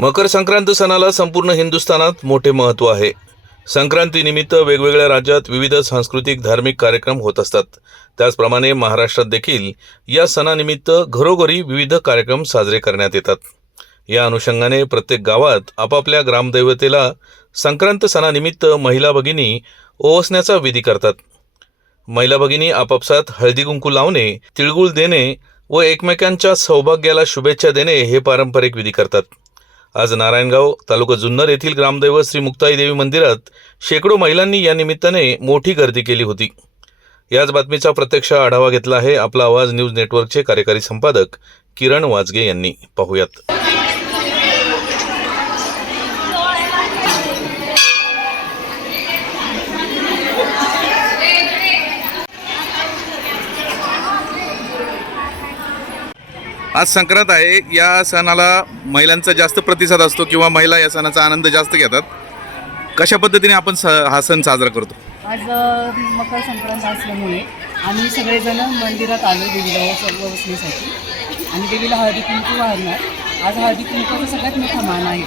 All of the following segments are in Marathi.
मकर संक्रांत सणाला संपूर्ण हिंदुस्थानात मोठे महत्त्व आहे. संक्रांतीनिमित्त वेगवेगळ्या राज्यात विविध सांस्कृतिक धार्मिक कार्यक्रम होत असतात. त्याचप्रमाणे महाराष्ट्रात देखील या सणानिमित्त घरोघरी विविध कार्यक्रम साजरे करण्यात येतात. या अनुषंगाने प्रत्येक गावात आपापल्या ग्रामदैवतेला संक्रांत सणानिमित्त महिला भगिनी ओवासण्याचा विधी करतात. महिला भगिनी आपापसात हळदी कुंकू लावणे, तिळगुळ देणे व एकमेकांच्या सौभाग्याला शुभेच्छा देणे हे पारंपरिक विधी करतात. आज नारायणगाव तालुका जुन्नर येथील ग्रामदैवत श्री मुक्ताई देवी मंदिरात शेकडो महिलांनी या निमित्ताने मोठी गर्दी केली होती. याच बातमीचा प्रत्यक्ष आढावा घेतला आहे आपला आवाज न्यूज नेटवर्कचे कार्यकारी संपादक किरण वाजगे यांनी. पाहूयात. आज संक्रांत आहे. या सणाला महिलांचा जास्त प्रतिसाद असतो किंवा महिला या सणाचा आनंद जास्त घेतात. कशा पद्धतीने आपण हा सण साजरा करतो? आज मकर संक्रांत असल्यामुळे आम्ही सगळेजण मंदिरात आलो देवीला वसण्यासाठी आणि देवीला हळदी कुंकू वाहणार. आज हळदी कुंकूचा सगळ्यात मोठा मान आहे.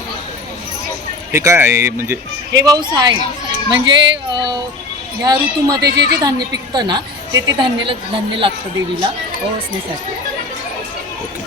हे काय आहे? म्हणजे हे वौस आहे. म्हणजे ह्या ऋतूमध्ये जे जे धान्य पिकतं ना ते धान्य लागतं देवीला वसण्यासाठी. ओके.